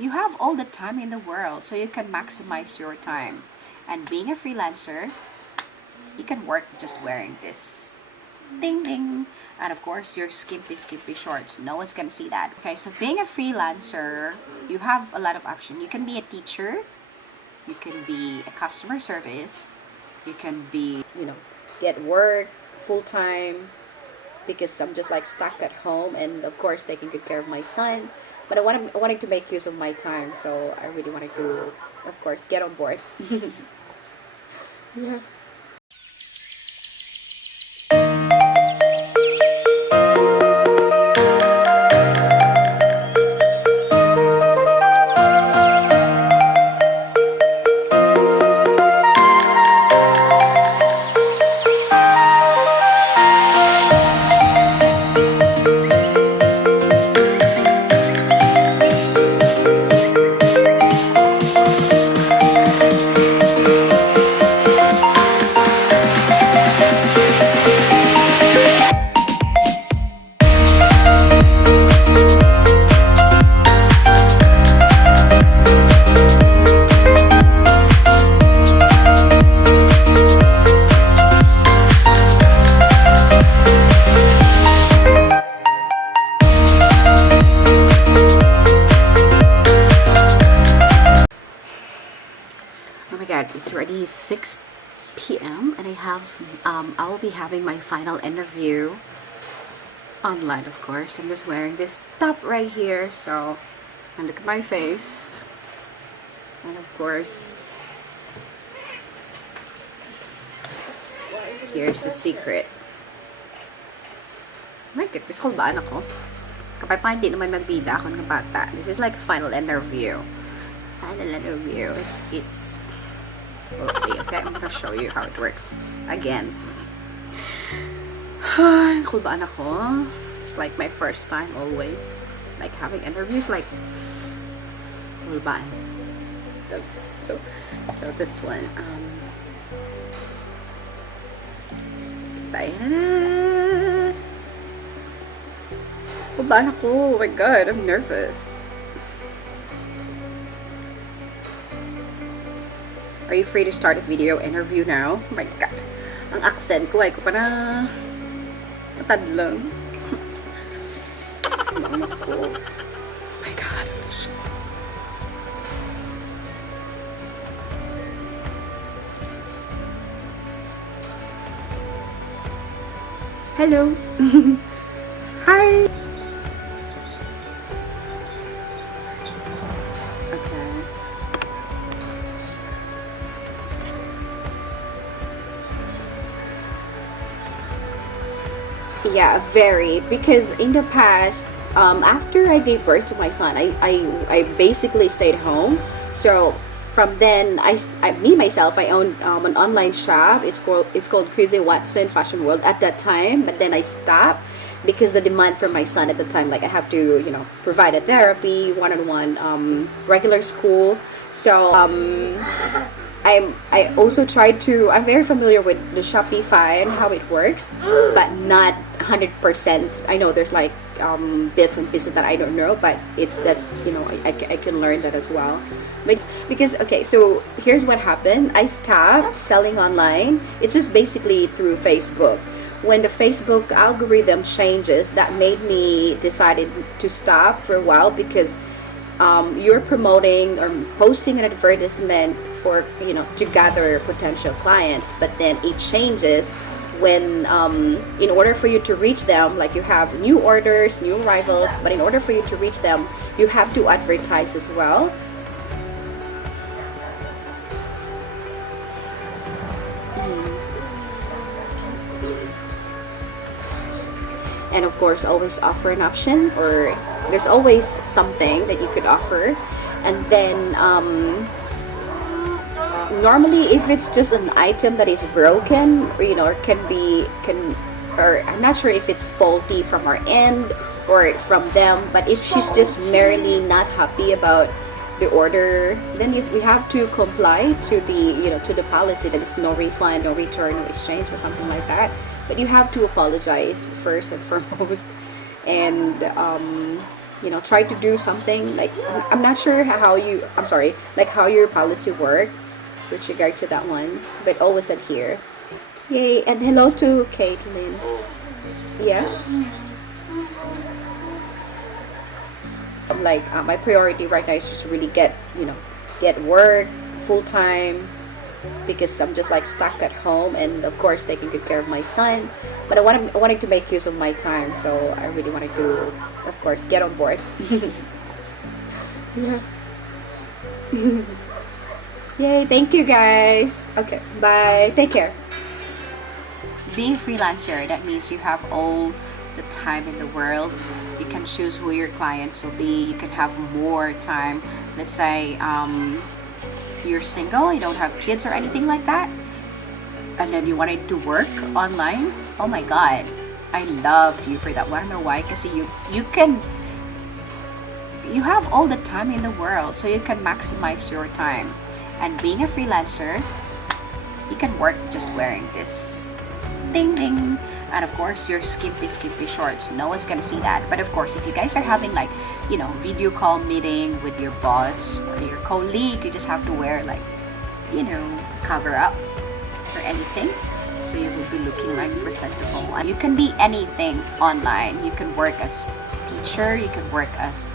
you have all the time in the world, so you can maximize your time. And being a freelancer, you can work just wearing this ding ding, and of course your skimpy shorts. No one's gonna see that. Okay, so being a freelancer, you have a lot of options. You can be a teacher, you can be a customer service, you can be, get work full-time, because I'm just like stuck at home, and of course taking good care of my son. But I wanted to make use of my time, so I really wanted to, of course, get on board. Yeah. Oh my god, it's already 6 p.m. and I will be having my final interview online, of course. I'm just wearing this top right here, so, and look at my face. And of course, here's the secret. Oh my goodness, kulbaan ako. Kapag pa hindi naman magbida ako ng bata. This is like a final interview. Final interview. It's we'll see, okay? I'm gonna show you how it works again. Kulbaan ako. It's like my first time always. Like having interviews, like kulbaan. So this one, kulbaan ako. Oh my god, I'm nervous. Are you free to start a video interview now? Oh my god. Ang accent ko ay ko pa na matadlang. Ano ko? Oh my god. Hello. Hi. Yeah, very, because in the past, after I gave birth to my son, I basically stayed home. So from then, I myself owned an online shop. It's called Crazy Watson Fashion World at that time. But then I stopped because the demand for my son at the time, like I have to provide a therapy, one-on-one, regular school. So I also tried to, I'm very familiar with the Shopify and how it works, but not 100%. I know there's like bits and pieces that I don't know, but that's I can learn that as well. Because okay, so here's what happened. I stopped selling online. It's just basically through Facebook. When the Facebook algorithm changes, that made me decided to stop for a while, because you're promoting or posting an advertisement for to gather potential clients, but then it changes when in order for you to reach them, like you have new orders, new arrivals, but in order for you to reach them, you have to advertise as well. And of course, always offer an option, or there's always something that you could offer. And then normally if it's just an item that is broken, or or I'm not sure if it's faulty from our end or from them, but if she's just merely not happy about the order, then we have to comply to the to the policy that is no refund, no return, no exchange, or something like that. But you have to apologize first and foremost, and try to do something like, I'm not sure how you, I'm sorry, like how your policy work with regard to that one, but always adhere. Yay, and hello to Caitlin. Yeah. Like my priority right now is just really get work full time, because I'm just like stuck at home, and of course taking good care of my son. But I wanted to make use of my time, so I really wanted to, of course, get on board. Yeah. Yay! Thank you guys. Okay, bye. Take care. Being a freelancer, that means you have all the time in the world. You can choose who your clients will be. You can have more time. Let's say you're single, you don't have kids or anything like that, and then you wanted to work online. Oh my god, I loved you for that. I don't know why, because you have all the time in the world, so you can maximize your time. And being a freelancer, you can work just wearing this ding ding, and of course your skimpy shorts. No one's gonna see that. But of course, if you guys are having like video call meeting with your boss or your colleague, you just have to wear like cover up or anything, so you will be looking like presentable. And you can be anything online. You can work as teacher, you can work as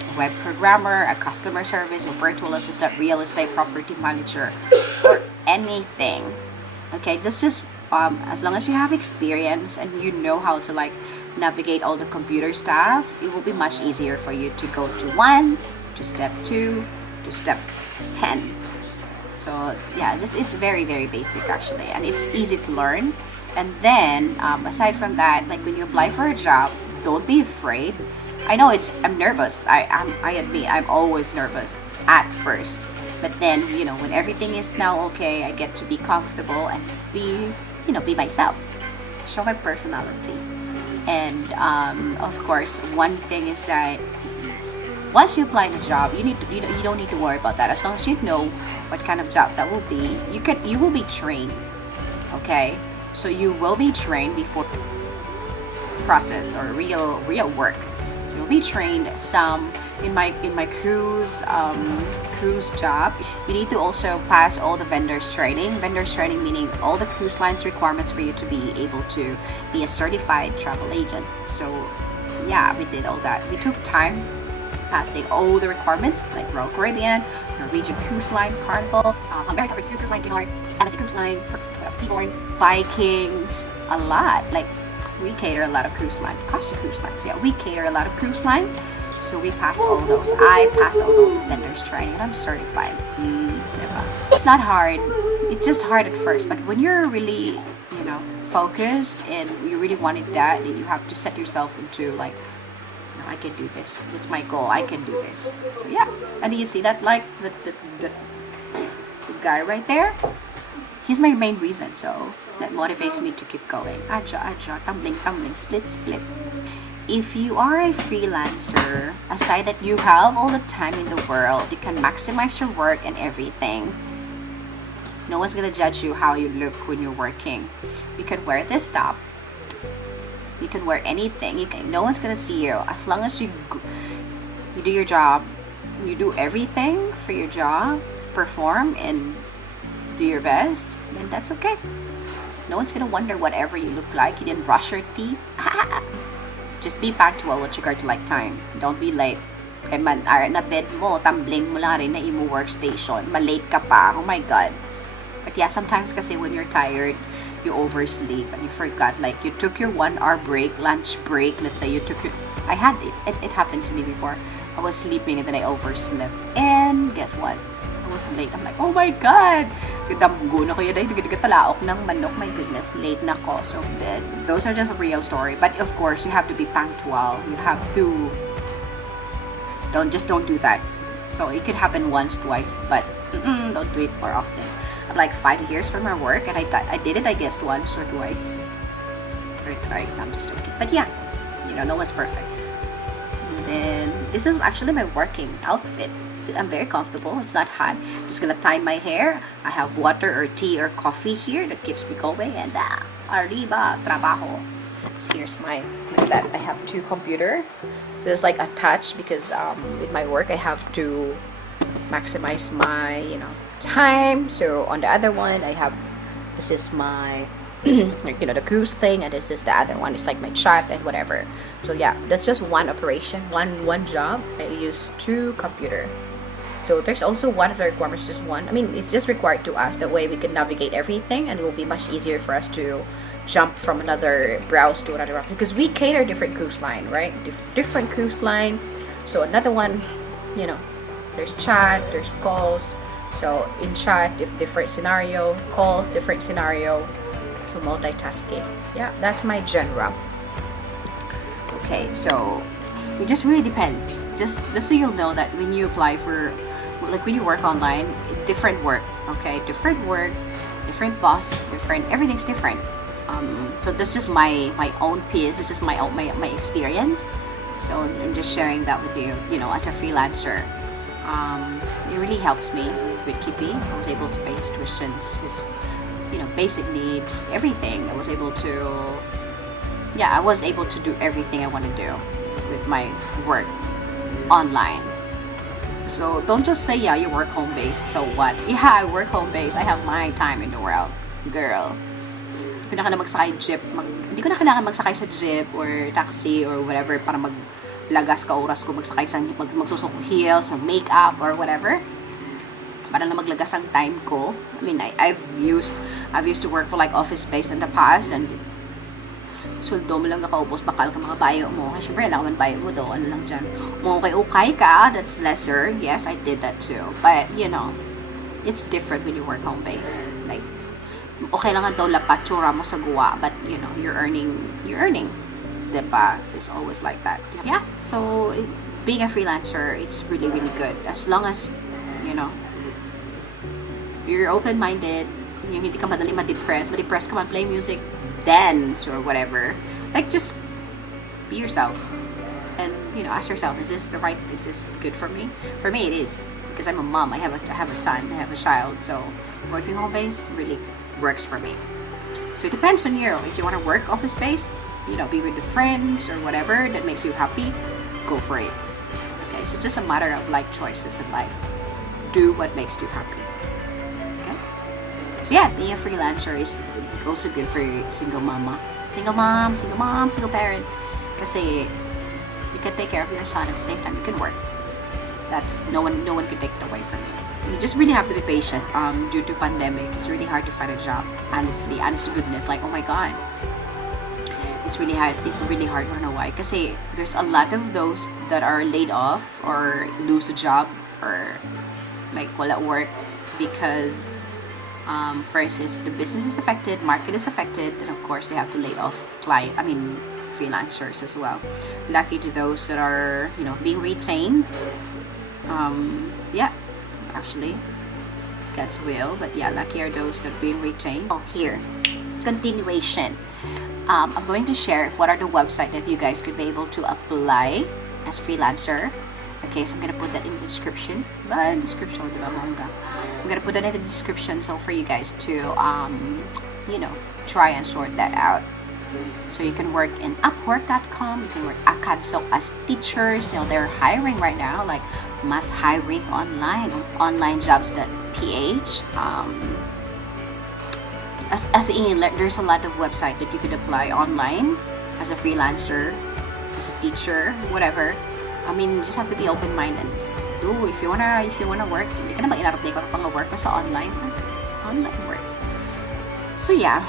a web programmer, a customer service or virtual assistant, real estate property manager, or anything. Okay, this just as long as you have experience and you know how to like navigate all the computer stuff, it will be much easier for you to go to 1 to step 2 to step 10. So yeah, it's very basic actually, and it's easy to learn. And then aside from that, like when you apply for a job, don't be afraid. I know I'm nervous. I admit I'm always nervous at first, but then when everything is now okay, I get to be comfortable and be myself, show my personality. And of course, one thing is that once you apply the job, you don't need to worry about that. As long as you know what kind of job that will be, you will be trained. Okay, so you will be trained before process or real work. So you'll be trained. Some in my cruise job, you need to also pass all the vendors training meaning all the cruise lines requirements for you to be able to be a certified travel agent. So yeah, we did all that. We took time passing all the requirements, like Royal Caribbean, Norwegian Cruise Line, Carnival, American Cruise Line, Cunard, Embassy Cruise Line, Seabourn, Vikings, a lot. Like we cater a lot of cruise line, Costa Cruise Lines. Yeah, we cater a lot of cruise lines. So we pass all those. I pass all those vendors training, and I'm certified. It's not hard. It's just hard at first, but when you're really, focused and you really wanted that, then you have to set yourself into like, I can do this. It's my goal. I can do this. So yeah. And you see that like the guy right there? He's my main reason. So that motivates me to keep going. Adja, tumbling, split. If you are a freelancer, aside that you have all the time in the world, you can maximize your work and everything. No one's gonna judge you how you look when you're working. You can wear this top. You can wear anything. No one's gonna see you as long as you do your job. You do everything for your job, perform and do your best. Then that's okay. No one's gonna wonder whatever you look like. You didn't brush your teeth. Just be punctual with regard to like time. Don't be late. Kay na bed mo, tumbling mo lang rin na imo workstation. Malate ka pa. Oh my god. But yeah, sometimes kasi when you're tired, you oversleep and you forgot. Like you took your 1 hour break, lunch break. Let's say you took your... It happened to me before. I was sleeping and then I overslept. And guess what? I was late. I'm like, oh my god! Damgo na ko yun. Talaok ng manok. My goodness, late na ko. So those are just a real story. But of course, you have to be punctual. You have to... Don't do that. So it could happen once, twice, but don't do it more often. I'm like 5 years from my work and I did it, I guess, once or twice. Or thrice. No, I'm just joking. But yeah, no one's perfect. And then this is actually my working outfit. I'm very comfortable. It's not hot. I'm just gonna tie my hair. I have water or tea or coffee here that keeps me going, and arriba, trabajo. So here's my, look at that. I have 2 computers. So So it's like attached because with my work I have to maximize my time. So on the other one I have, this is my like, the cruise thing, and this is the other one, it's like my chat and whatever. So yeah, that's just one operation, one job. I use 2 computer. So there's also one of the requirements, just one. I mean, it's just required to us. That way we can navigate everything, and it will be much easier for us to jump from another browse to another browse, because we cater different cruise line, right? Different cruise line. So another one, there's chat, there's calls. So in chat, if different scenario, calls, different scenario. So multitasking. Yeah, that's my genre. Okay, so it just really depends. Just so you'll know that when you apply for, like when you work online, different work, okay? Different work, different boss, different, everything's different. So that's just my own piece. It's just my experience. So I'm just sharing that with you, as a freelancer. It really helps me with keeping. I was able to pay his tuitions, his, basic needs, everything. I was able to do everything I want to do with my work online. So don't just say, yeah, you work home-based, so what? Yeah, I work home-based. I have my time in the world. Girl. Hindi ko na kailangan magsakay sa jeep or taxi or whatever para maglagas ka oras ko, magsusok heels, mag-makeup or whatever. Para na maglagas ang time ko. I mean, I've used to work for like office-based in the past, and sweldo mo lang nakaubos, bakal ka mga bayo mo. Kasi syempre, alam man bayo mo do, ano lang dyan. Okay ka, that's lesser. Yes, I did that too. But, it's different when you work home-based. Like, okay lang daw lapat, tsura mo sa guwa, but, you're earning. Diba? So, it's always like that. Yeah, so, being a freelancer, it's really, really good. As long as, you're open-minded, hindi ka madali ma-depress ka man, play music, dance, or whatever. Like, just be yourself. And, ask yourself, is this good for me? For me, it is. Because I'm a mom, I have a son, I have a child. So, working home-based really works for me. So, it depends on you. If you want to work office-based, be with your friends or whatever that makes you happy, go for it. Okay, so it's just a matter of, like, choices in life. Do what makes you happy. So yeah, being a freelancer is also good for single mom, single parent. Kasi you can take care of your son at the same time you can work. That's no one can take it away from you. You just really have to be patient. Due to pandemic, it's really hard to find a job. Honestly, honest to goodness, like, oh my god, it's really hard. It's really hard. I don't know why. Kasi there's a lot of those that are laid off or lose a job or like wala work because. First is the business is affected, market is affected, and of course they have to lay off freelancers as well. Lucky to those that are, being retained. Yeah, actually, God's will, but yeah, lucky are those that are being retained. Oh, here, continuation. I'm going to share what are the websites that you guys could be able to apply as freelancer. Okay, so I'm gonna put that in the description. I'm gonna put that in the description so for you guys to try and sort that out. So you can work in Upwork.com, you can work Akadso as teachers. They're hiring right now, like mass hiring online jobs.ph. As in, there's a lot of websites that you could apply online as a freelancer, as a teacher, whatever. I mean, you just have to be open-minded. If you wanna work, hindi ka na mag-inarapday ko pang work sa online work. So yeah,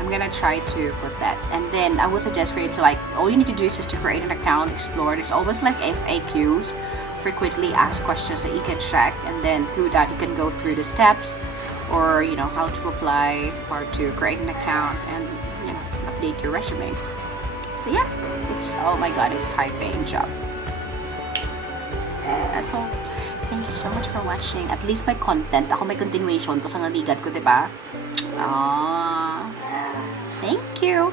I'm gonna try to put that. And then I would suggest for you to, like, all you need to do is just to create an account, explore. There's always like FAQs, frequently asked questions that you can check, and then through that you can go through the steps, or how to apply, or to create an account, and update your resume. So yeah, oh my god, it's a high-paying job. That's all. Thank you so much for watching. At least may content. Ako may continuation to sa naligat ko, diba? Thank you.